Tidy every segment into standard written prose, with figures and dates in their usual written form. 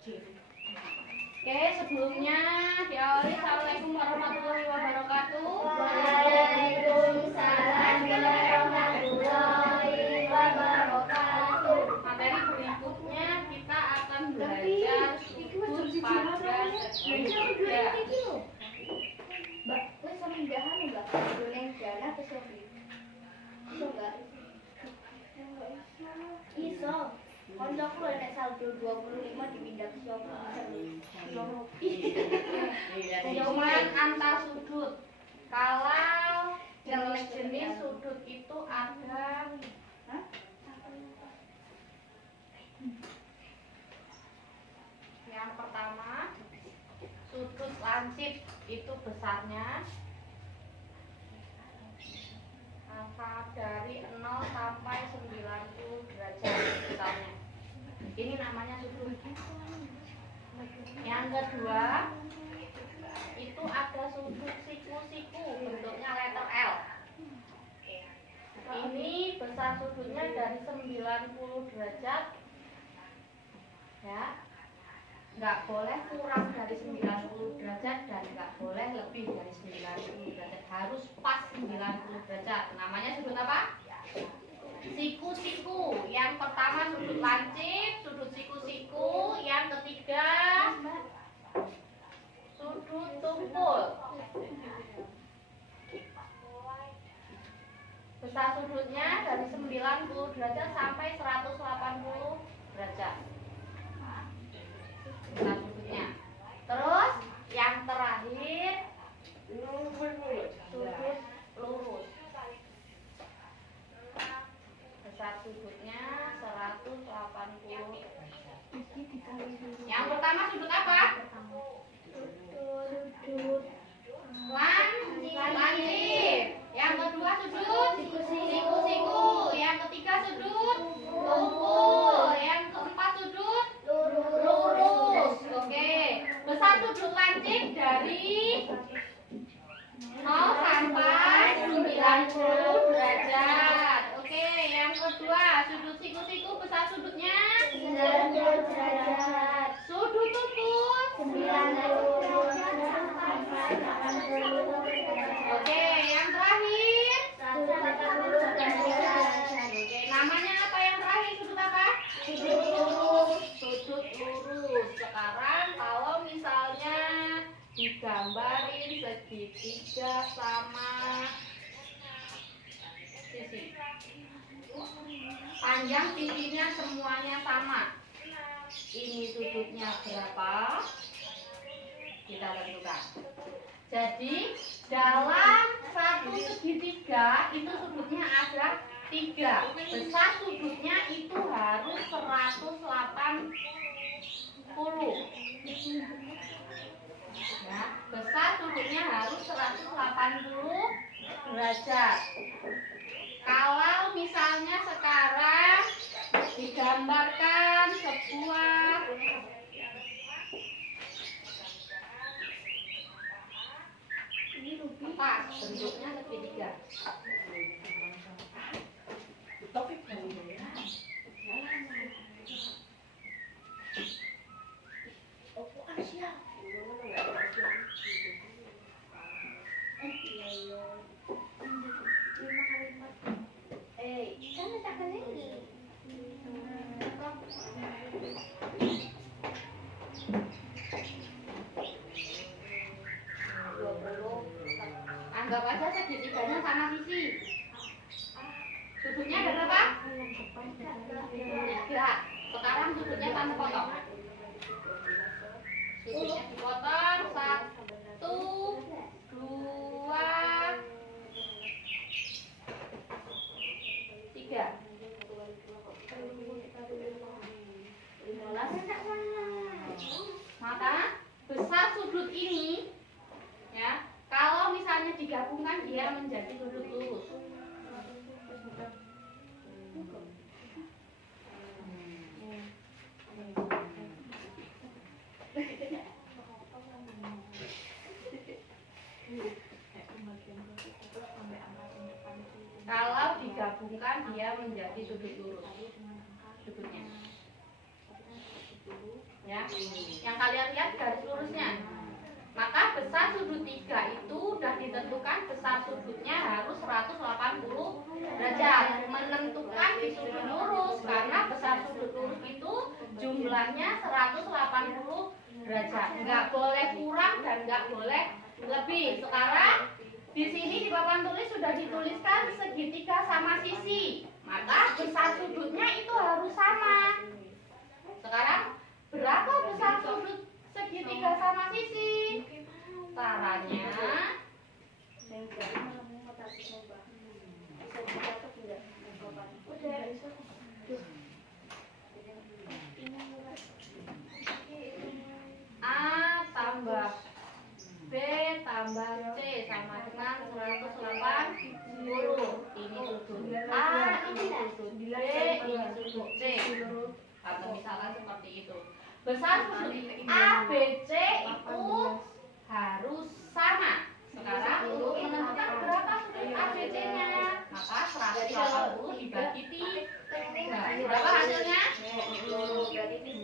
Oke, sebelumnya diawali Assalamualaikum warahmatullahi wabarakatuh. Waalaikumsalam warahmatullahi wabarakatuh. Materi berikutnya kita akan belajar sudut pada segitiga. Mbak, wes semindahan Mbak. Boleh jalan ke Sofi. Iso enggak? Iso. Koncoku nek saldo 25 dipindah ke Sofi. Hitungan antar sudut. Kalau jenis-jenis sudut itu ada yang pertama, sudut lancip itu besarnya dari 0 sampai 90 derajat misalnya. Ini namanya sudut. Yang kedua, itu ada sudut siku-siku, bentuknya letter L. Ini besar sudutnya dari 90 derajat. Ya. Nggak boleh kurang dari 90 derajat dan nggak boleh lebih dari 90 derajat. Harus pas 90 derajat. Namanya sudut apa? Siku-siku. Yang pertama sudut lancip, sudut siku-siku. Yang ketiga sudut tumpul. Besar sudutnya dari 90 derajat sampai 180 derajat. Besar sudutnya. Terus yang terakhir sudut lurus. Besar sudutnya 180. Yang pertama sudut apa? Sudut Lancip. Yang kedua sudut siku-siku. Yang ketiga sudut tumpul. Yang keempat sudut lurus. Oke. Besar sudut lancip dari 0 sampai 90 derajat. Oke, yang kedua sudut siku-siku besar sudutnya 90 derajat. sudut tumpul 90 derajat sampai 80 derajat. Oke, yang terakhir 180 derajat. Oke, namanya apa yang terakhir? Sudut apa? Sudut lurus. Sudut lurus. Sekarang kalau misalnya digambarin segitiga sama sisi, panjang sisinya semuanya sama. Ini sudutnya berapa? Kita tentukan. Jadi dalam satu segitiga itu sudutnya ada 3. Besar sudutnya itu harus 180. Ya, besar sudutnya harus 180 derajat. Kalau misalnya sekarang digambarkan sebuah kotak bentuknya segitiga. Anggap aja segitiganya sama sisi. Sudutnya ada berapa? 3. Sekarang sudutnya tanpa potong. Sudutnya dipotong 1, 2, 3. Maka besar sudut ini, ya, kalau misalnya digabungkan dia menjadi sudut lurus. Kalau digabungkan dia menjadi sudut lurus. Sudutnya. Ya, yang kalian lihat garis lurusnya. Maka besar sudut 3 itu sudah ditentukan, besar sudutnya harus 180 derajat. Menentukan di sudut lurus karena besar sudut lurus itu jumlahnya 180 derajat. Nggak boleh kurang dan nggak boleh lebih. Sekarang di sini di papan tulis sudah dituliskan segitiga sama sisi. Maka besar sudutnya itu harus sama. Sekarang berapa besar sudut segitiga sama sisi? Caranya A tambah B tambah C sama dengan 180. Ini sudut A, ini sudut B, ini sudut C. Atau misalkan seperti itu. Besar sudut A, B, C itu harus sama. Sekarang untuk menentukan berapa sudut A, B, C-nya, maka 180 dibagi 3. Berapa hasilnya? 180 bagi 3.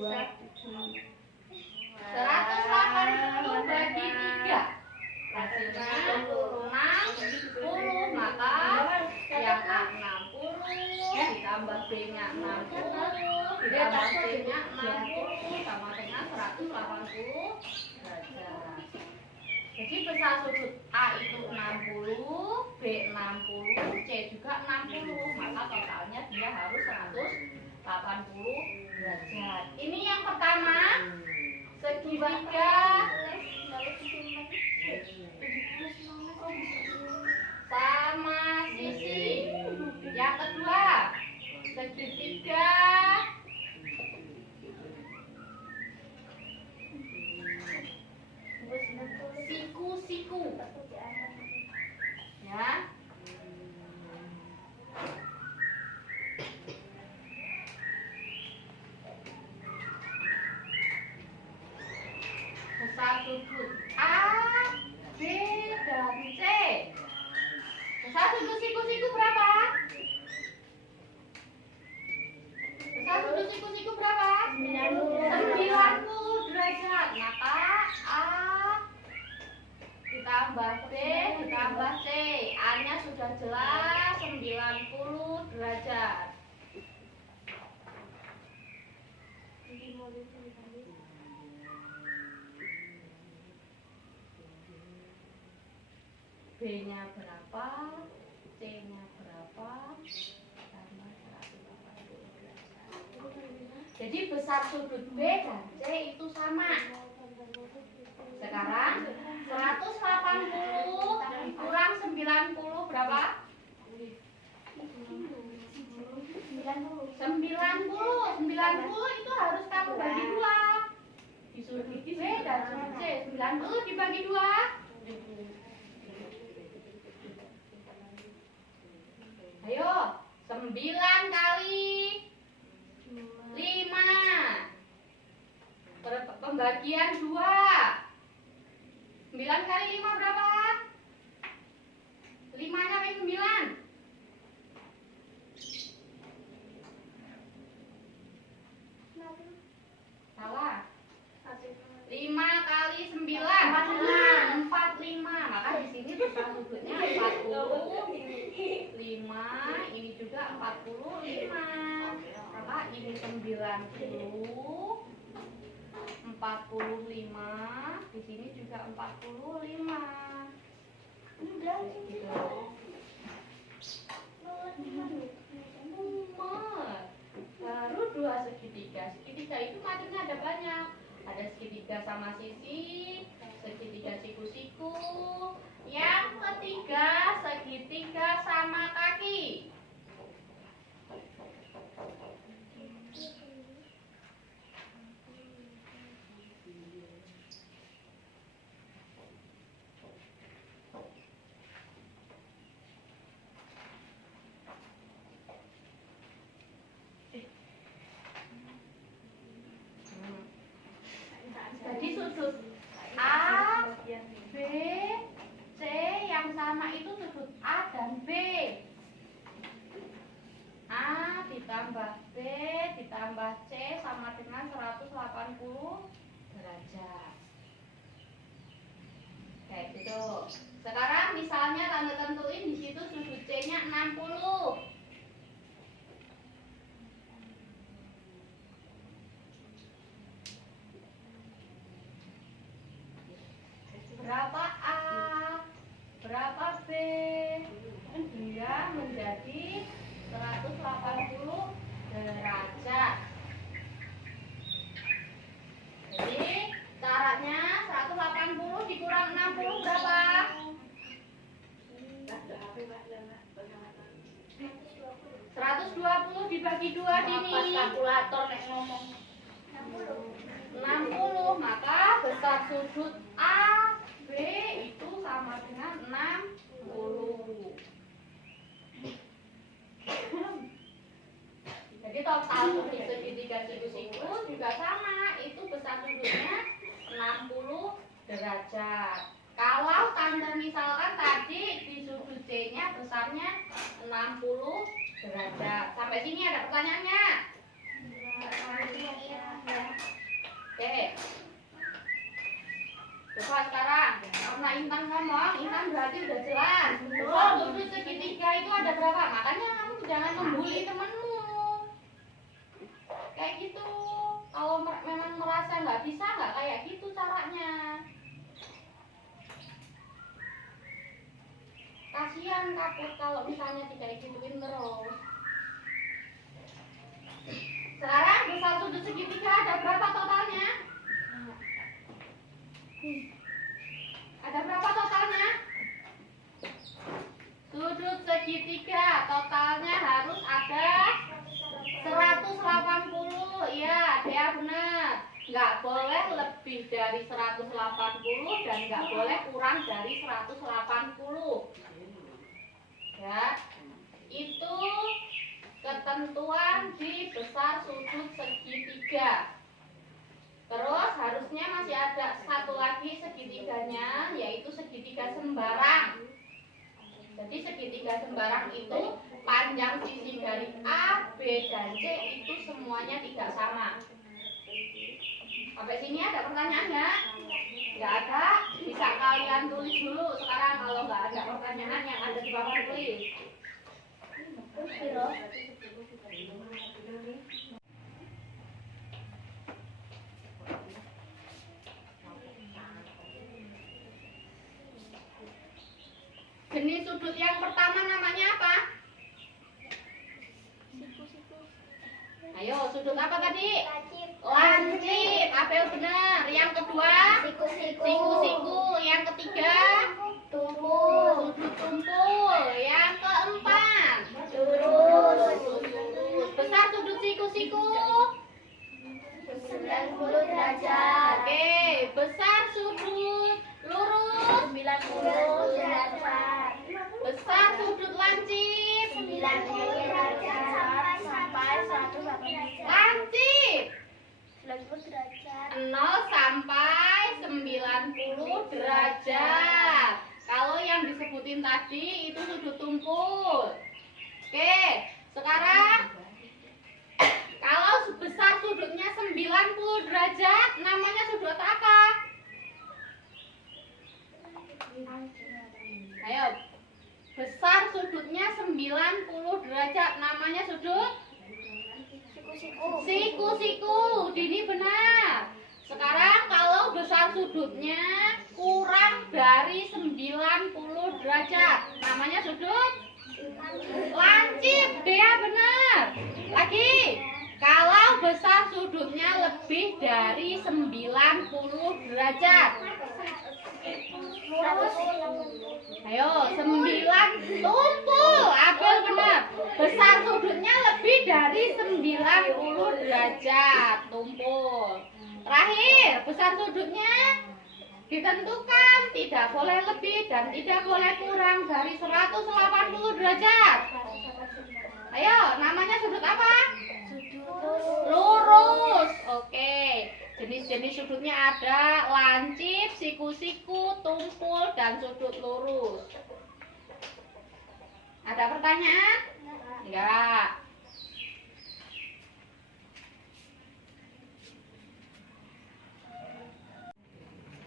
Hasilnya 60. Maka yang A 60 ditambah B-nya 60 ditambah C-nya 60 sama dengan 180 derajat. Jadi besar sudut A itu 60, B 60, C juga 60. Maka totalnya dia harus 180 derajat. Ini yang pertama, segitiga sama sisi. Yang kedua, segitiga siku-siku. Ya. Besar sudut A, B, dan C. Besar sudut siku-siku berapa? Besar sudut siku-siku berapa? 90 derajat. Maka A ditambah B ditambah C. A-nya sudah jelas 90 derajat. B-nya berapa? C-nya berapa? Tambah 180 derajat. Jadi besar sudut B dan C itu sama. Sekarang 180 kurang 90 berapa? 90 itu harus kamu bagi 2. Di sudut B dan sudut C 90 dibagi 2. Ayo, 9 kali 5. Pembagian 2. 9 kali 5 berapa? 5-nya kali 9. Salah. 5 kali 9 45. Maka di sini besar sudutnya 45. Ini juga 45. Maka ini 90. 45. Di sini juga 45. Udah gitu. Baru 2 segitiga. Segitiga itu macamnya ada banyak. Ada segitiga sama sisi, segitiga siku-siku. Yang ketiga, segitiga sama kaki. Jadi sudut A, B, C yang sama itu sudut A dan B. A ditambah B ditambah C C sama dengan 180 derajat. Kayak gitu. Sekarang misalnya Tante tentuin di situ sudut C-nya 60. Berapa A? Berapa B? Dia menjadi 180 derajat. Jadi caranya 180 dikurang 60 berapa? 120 dibagi 2 Dini. Kalkulator nek ngomong 60, maka besar sudut A B itu sama dengan 60. Jadi total sudut segitiga siku-siku juga sama, itu besar sudutnya 60 derajat. Kalau Tante misalkan tadi di sudut C-nya besarnya 60 derajat. Sampai sini ada pertanyaannya? Oke. Coba sekarang, karena Intan ngomong, Intan berarti udah jelas. Besar sudut segitiga itu ada berapa? Makanya kamu jangan membuli temenmu. Kayak gitu. Kalau memang merasa nggak bisa, nggak kayak gitu caranya. Kasihan takut kalau misalnya tidak gituin terus. Sekarang besar sudut segitiga ada berapa totalnya? Ada berapa totalnya? Sudut segitiga totalnya harus ada 180. Ya, dia benar. Nggak boleh lebih dari 180 dan nggak boleh kurang dari 180. Ya, itu ketentuan di besar sudut segitiga. Terus harusnya masih ada satu lagi segitiganya, yaitu segitiga sembarang. Jadi segitiga sembarang itu panjang sisi garis A, B, dan C itu semuanya tidak sama. Sampai sini ada pertanyaan nggak? Nggak ada? Bisa kalian tulis dulu sekarang kalau nggak ada pertanyaan yang ada di bawah tulis. Jenis sudut yang pertama namanya apa? Ayo, sudut apa tadi? Lancip. Apel benar. Yang kedua? Siku-siku. Yang ketiga? tumpul, Sudut tumpul. Yang keempat? lurus, Besar sudut siku-siku. 90 derajat, Oke, besar sudut lurus. 90 derajat, Besar sudut lancip. 90 derajat sampai 180 Lancip. 90 derajat. 0 sampai 90 derajat. Kalau yang disebutin tadi itu sudut tumpul. Oke, sekarang kalau besar sudutnya 90 derajat, namanya sudut apa? Ayo. Besar sudutnya 90 derajat, namanya sudut siku-siku. Dini benar. Sekarang kalau besar sudutnya kurang dari 90 derajat, namanya sudut lancip. Dia benar. Lagi, kalau besar sudutnya lebih dari 90 derajat. Ayo, 9 tumpul. Abel benar. Besar sudutnya lebih dari 90 derajat. Tumpul. Terakhir, besar sudutnya ditentukan tidak boleh lebih dan tidak boleh kurang dari 180 derajat. Ayo, namanya sudut apa? Lurus. Oke. Jenis-jenis sudutnya ada lancip, siku-siku, tumpul, dan sudut lurus. Ada pertanyaan? Enggak.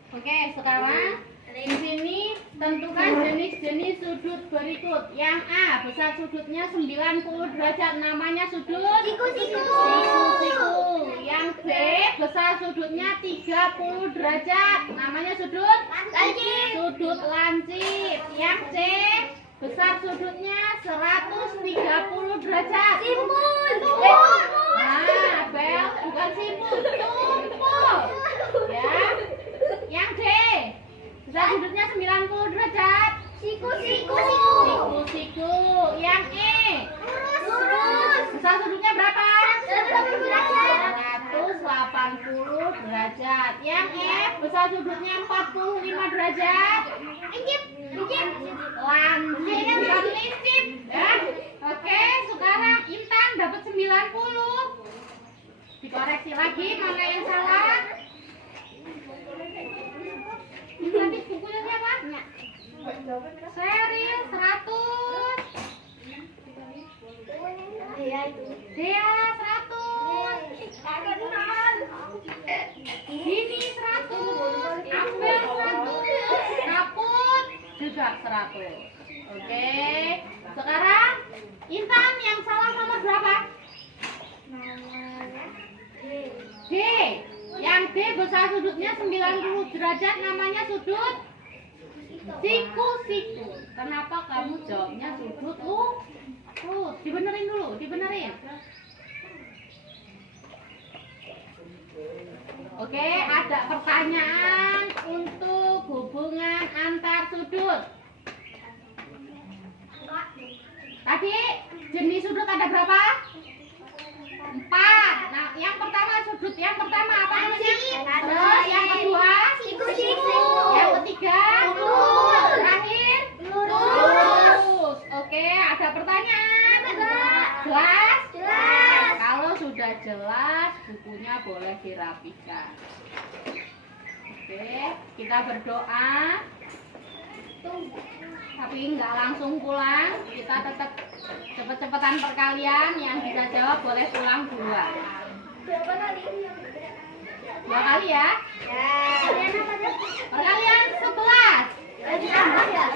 Oke, sekarang di sini tentukan jenis-jenis sudut berikut. Yang A, besar sudutnya 90 derajat, namanya sudut Siku. Yang B, besar sudutnya 30 derajat, namanya sudut lancip. Yang C, besar sudutnya 130 derajat. Nah, Bel, bukan simpul, tumpul. Ya. Yang D, besar sudutnya 90 derajat. Siku. Yang E, besar sudutnya berapa? 180 derajat. Yang F, besar sudutnya 45 derajat. Lancip, bukan lincip. Ya. Oke, sekarang Intan dapat 90. Dikoreksi lagi mana yang salah. Ini nanti bukunya siapa? Sheryl 100. Dea 100. Dini 100. Amber 100. Raput juga 100. Oke. Sekarang Intan yang salah nomor berapa? D. Yang D besar sudutnya 90 derajat, namanya sudut siku. Kenapa kamu jawabnya sudut lurus? Dibenerin dulu, dibenerin. Oke, ada pertanyaan untuk hubungan antar sudut. Tadi jenis sudut ada berapa? 4. Nah, yang pertama sudut yang pertama apa namanya? Terus yang kedua? Siku. Yang ketiga? Terakhir? Lurus. Oke, ada pertanyaan? Jelas? Kalau sudah jelas, bukunya boleh dirapikan. Oke, kita berdoa. Tapi nggak langsung pulang, kita tetap cepet-cepetan perkalian. Yang bisa jawab boleh pulang duluan. Dua kali ya? Perkalian 11.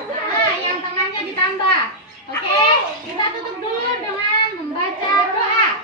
Nah, yang tengahnya ditambah. Oke, kita tutup dulu dengan membaca doa.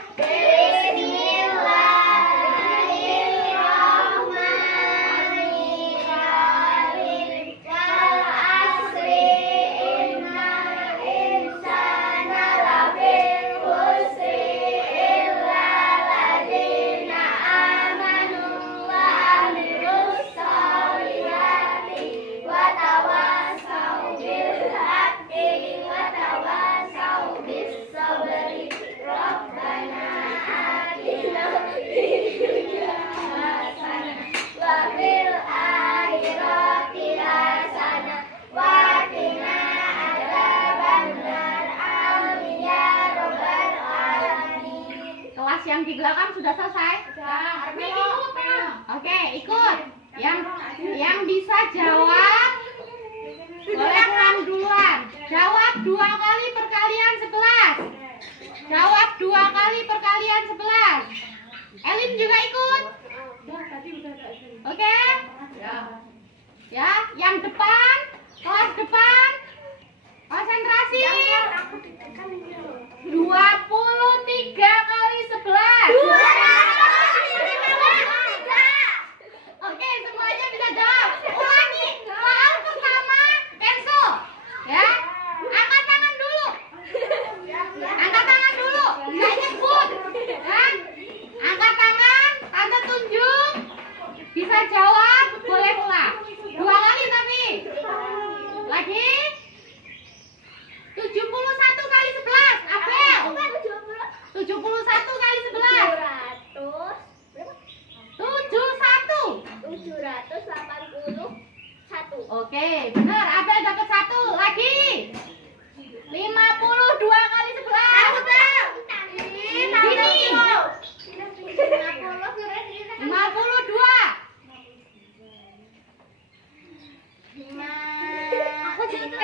Yang di belakang sudah selesai? Oke, ikut. Yang bisa jawab boleh pulang duluan. Jawab 2 kali perkalian 11. Jawab 2 kali perkalian 11. Elin juga ikut. Oke? Ya, yang depan, kelas depan. Konsentrasi. 23 kali 11. Oke, semuanya bisa jawab. Ulangi. Soal pertama, pensil. Ya. Angkat tangan dulu. Nggak nyebut. Ya. Angkat tangan, tanda tunjuk. Bisa jawab, boleh pulang. 2 kali tapi. Lagi. 71 kali 11. Abel. 71 kali 11. 781. Oke, benar. Abel dapat 1. Lagi. 52 kali 11. Sini. 52. Aku jadi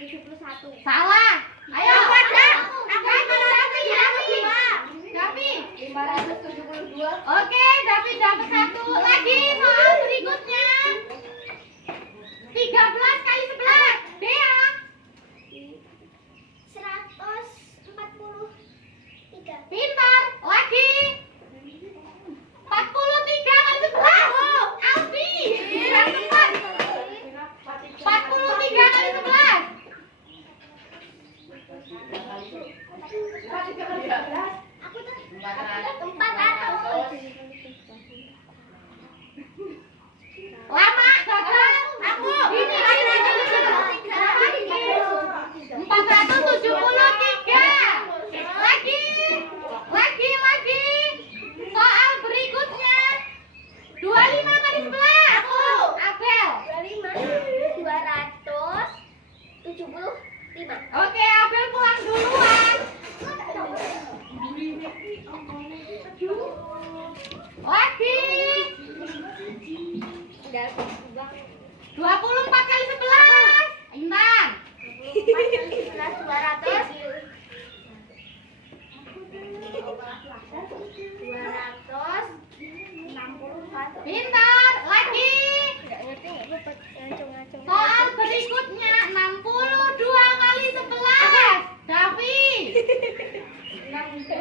71. Salah. Ayo. Davi. 572. Oke, Davi dapat 1. Lagi soal berikutnya. 13 kali 11. Dea. 143. Pintar. Lagi. 43 kali 11. Aldi. Yang tepat. 43 kali 11. Aku tuh 400. Lama gagal. Aku. Ini kali 473. Lagi. Soal berikutnya. 25 kali 11. Aku. Abel. 275. Oke, Abel pulang duluan. Lagi. 24 kali 11. Intan. 264. Pintar. Lagi. Nggak ngerti nggak gue ngacung-ngacung. Soal berikutnya 62 kali 11. Davi. 623.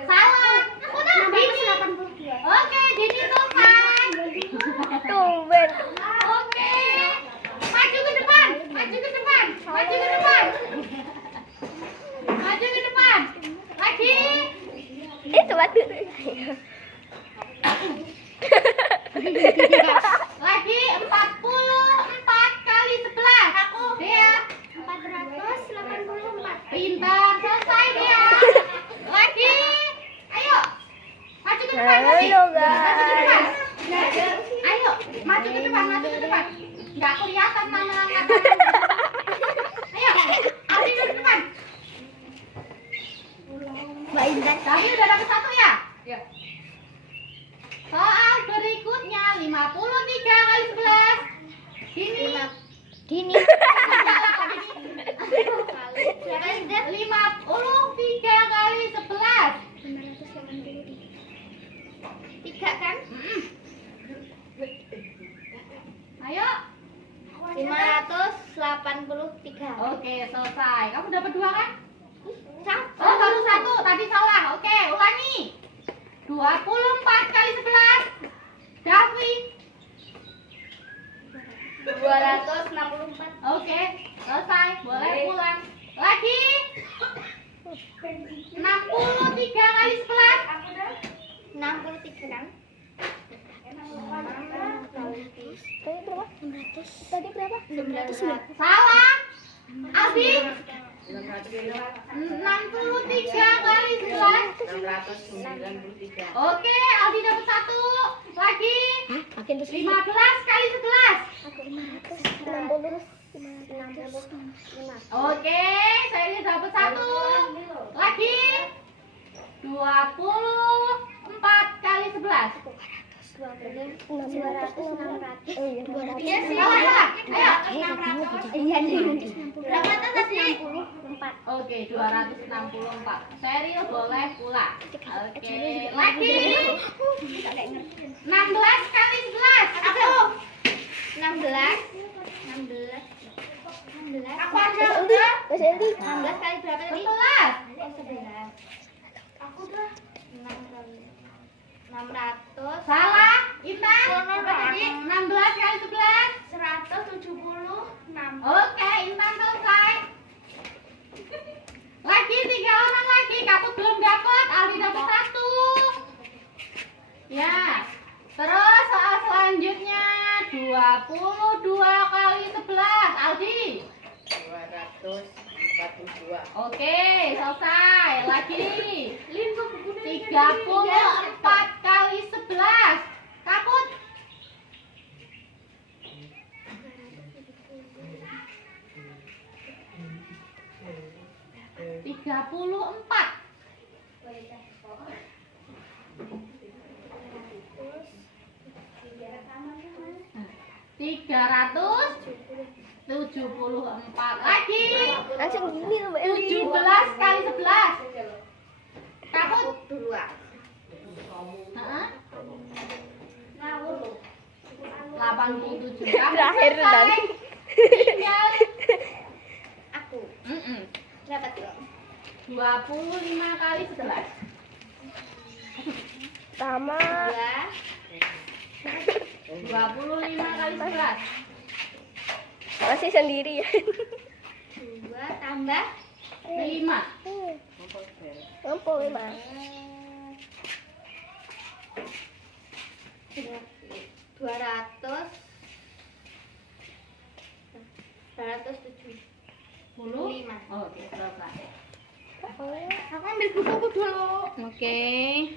Salah. Aku udah Dini. 682. Oke, Dini selesai. Tumben. Oke. Maju ke depan. Lagi. Itu batu. Lagi 44 kali 11. Aku. Dea. 484. Pintar. Selesai Dea. Lagi. Ayo. Maju ke depan. Halo, guys. Maju ke depan. Ayo. Maju ke depan. Nggak kelihatan mana angkatan. Ayo. Aldi ke depan. Mbak Intan. Tapi udah dapat 1 ya? Ya. Soal berikutnya 53 kali 11. Ini. Dini. 53 kali 11. 3 kan? Ayo. 583. Oke, selesai. Kamu dapat 2 kan? Satu. Oh, baru 1. Tadi salah. Oke, ulangi. 24 kali 11. Davi. 264. Oke, selesai. Boleh pulang. Lagi. 63 kali 11. 63 kan? Tadi berapa? 900. Salah. Aldi. 63 kali 11. 693. Oke, Aldi dapat 1. Lagi. Makin 15 kali 11. Aku 560. 560. Oke, saya dapat 1. Lagi. 24 kali 11. 200. Oh iya, 200. Iya, salah. Ayo. Iya nih. Berapa tuh tadi? 64. Oke, 264. Seril boleh pulang. Oke, lagi. 16 kali 11. Aku. 16. Aku aja udah. 16 kali berapa tadi? 11. 11. Aku udah 600. Salah. Intan. Berapa tadi? 16 kali 11. 176. Oke, Intan selesai. Lagi 3 orang lagi. Kaput belum dapat. Aldi dapat 1. Ya. Terus soal selanjutnya 22 kali 11. Aldi. 242. Oke, selesai. Lagi 34 kali 11. Kaput. 34. 374 lagi. Langsung gini loh Mbak Eli. 17 kali 11. Heeh. Ngawur loh. 87 Terakhir dan tinggal Aku mm-mm. berapa tuh? 25 kali 11. sama 25 kali 11. masih sendiri ya. 2 tambah 5. Ngumpul 5. 207. 10. Oh, oke, berapa? Aku ambil bukuku dulu. Oke.